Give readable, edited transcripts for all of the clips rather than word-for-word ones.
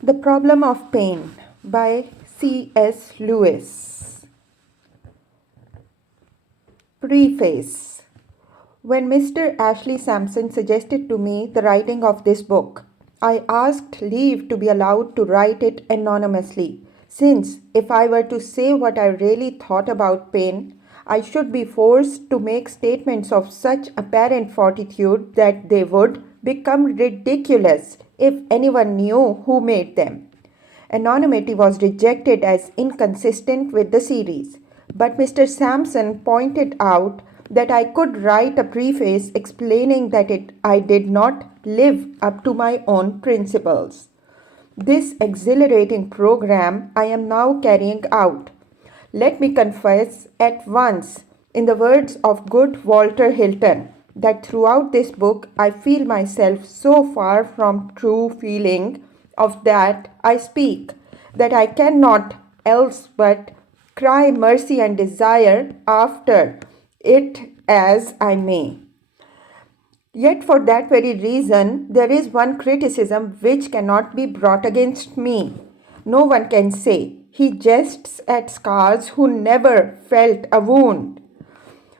The Problem of Pain by C.S. Lewis. Preface. When Mr. Ashley Sampson suggested to me the writing of this book, I asked leave to be allowed to write it anonymously, since if I were to say what I really thought about pain, I should be forced to make statements of such apparent fortitude that they would become ridiculous if anyone knew who made them. Anonymity was rejected as inconsistent with the series, but Mr. Sampson pointed out that I could write a preface explaining that I did not live up to my own principles. This exhilarating program I am now carrying out. Let me confess at once, in the words of good Walter Hilton, that throughout this book I feel myself so far from true feeling of that I speak, that I cannot else but cry mercy and desire after it as I may. Yet for that very reason, there is one criticism which cannot be brought against me. No one can say, he jests at scars who never felt a wound.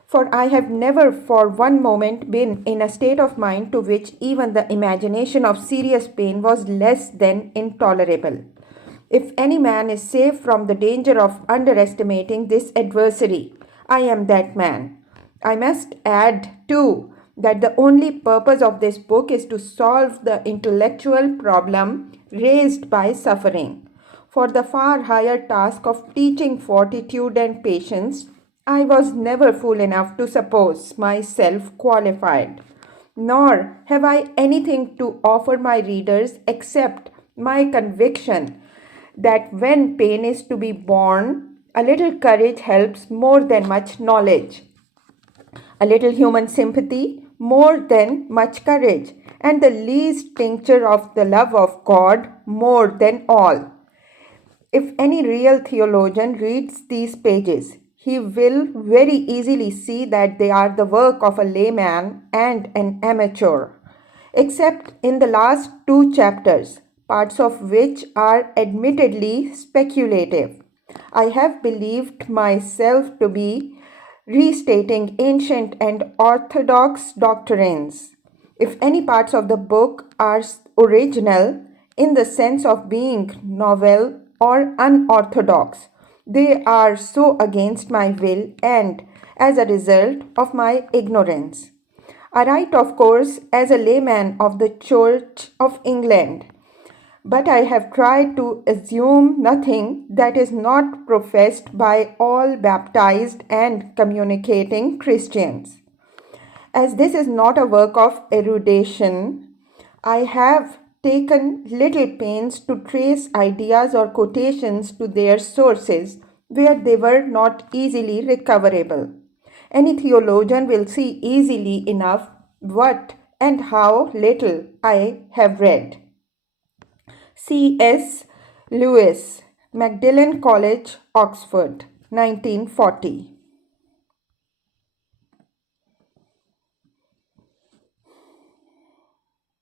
For I have never for one moment been in a state of mind to which even the imagination of serious pain was less than intolerable. If any man is safe from the danger of underestimating this adversary, I am that man. I must add, too, that the only purpose of this book is to solve the intellectual problem raised by suffering. For the far higher task of teaching fortitude and patience, I was never fool enough to suppose myself qualified. Nor have I anything to offer my readers except my conviction that when pain is to be borne, a little courage helps more than much knowledge, a little human sympathy more than much courage, and the least tincture of the love of God more than all. If any real theologian reads these pages, he will very easily see that they are the work of a layman and an amateur, except in the last two chapters, parts of which are admittedly speculative. I have believed myself to be restating ancient and orthodox doctrines. If any parts of the book are original in the sense of being novel or unorthodox, they are so against my will and as a result of my ignorance. I write, of course, as a layman of the Church of England, but I have tried to assume nothing that is not professed by all baptized and communicating Christians. As this is not a work of erudition, I have taken little pains to trace ideas or quotations to their sources where they were not easily recoverable. Any theologian will see easily enough what and how little I have read. C.S. Lewis, Magdalen College, Oxford, 1940.